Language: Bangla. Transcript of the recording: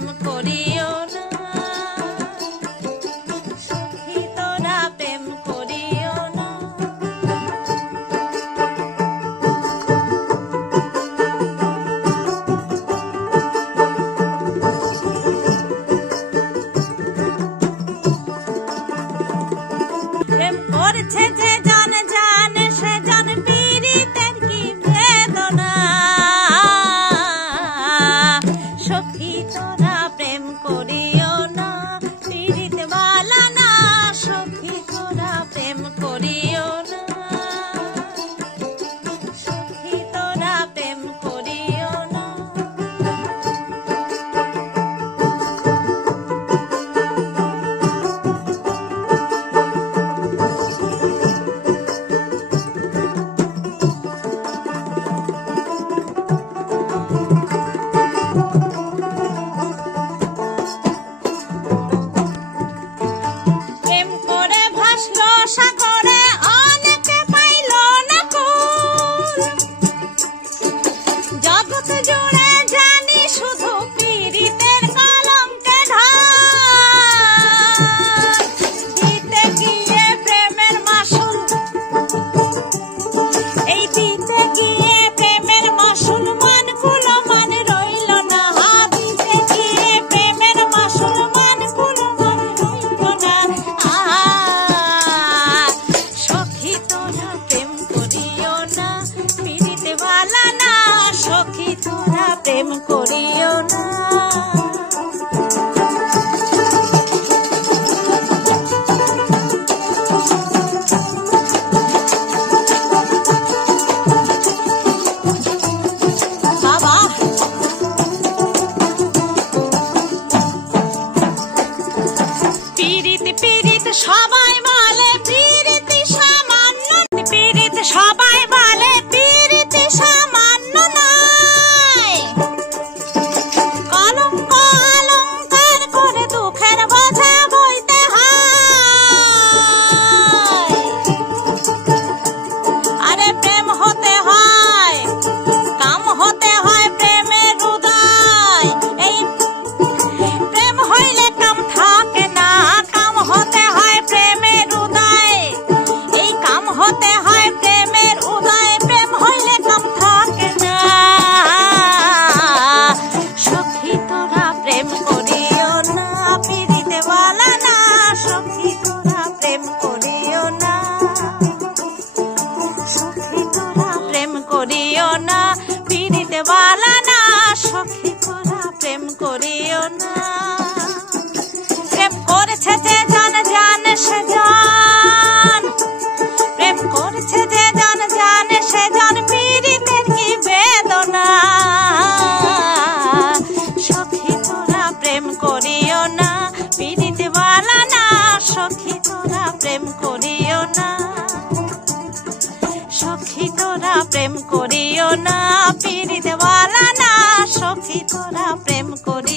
প্রেম করিও না, সখী তোরা প্রেম করিও না। প্রেম করছে যে জন জানে সে জন পীড়িতের কি বেদনা, সখী তোরা প্রেম করিও না, পীড়িত বালা না, সখী তোরা প্রেম করিও না, সখী তোরা প্রেম করিও না। প্রেম করে ভাসলো সাগরে অনেকে পাইল না কুল, জগৎ জুড়ে জানি শুধু পীড়িতের কলঙ্কে ঢাল, দিতে গিয়ে প্রেমের মাসুল, এই দিতে গিয়ে প্রেমের মাসুল মানকুলো মান রইল না, দিতে গিয়ে প্রেমের মাসুল মানকুলো মান রইল না। সখী তোরা প্রেম করিও না, পীড়িত বালা না, সখী তোরা প্রেম করিও না। বাবা পীড়িত পীড়িত সবাই বলে পীড়িত সামান্য, পীড়িত সবাই বলে পীড়িত সামান্য নয়, কলঙ্ক অলঙ্কার করে দুঃখের বোঝা বইতে হয়। আরে প্রেম হতে হয়, কাম হতে হয় প্রেমের হৃদয়, এই প্রেম হইলে কাম থাকে না, কাম হতে হয় প্রেমের উদয়, এই কাম হতে হয় প্রেমের উদয়, প্রেম হইলে কাম থাকে না। সখী তোরা প্রেম করিও না, পীড়িত বালা না, সখী তোরা প্রেম করিও না, সখী তোরা প্রেম করিও না, পীড়িত বালা না, সখী তোরা প্রেম করিও না। প্রেম করেছে যে জন জানে সে জন, প্রেম করেছে যে জন জানে সে জন পীড়িতের কি বেদনা, সখী তোরা প্রেম করিও না, পীড়িত বালা না, সখী তোরা প্রেম করিও না, সখী তোরা প্রেম করিও না, পীড়িত বালা না, সখী তোরা প্রেম করিও।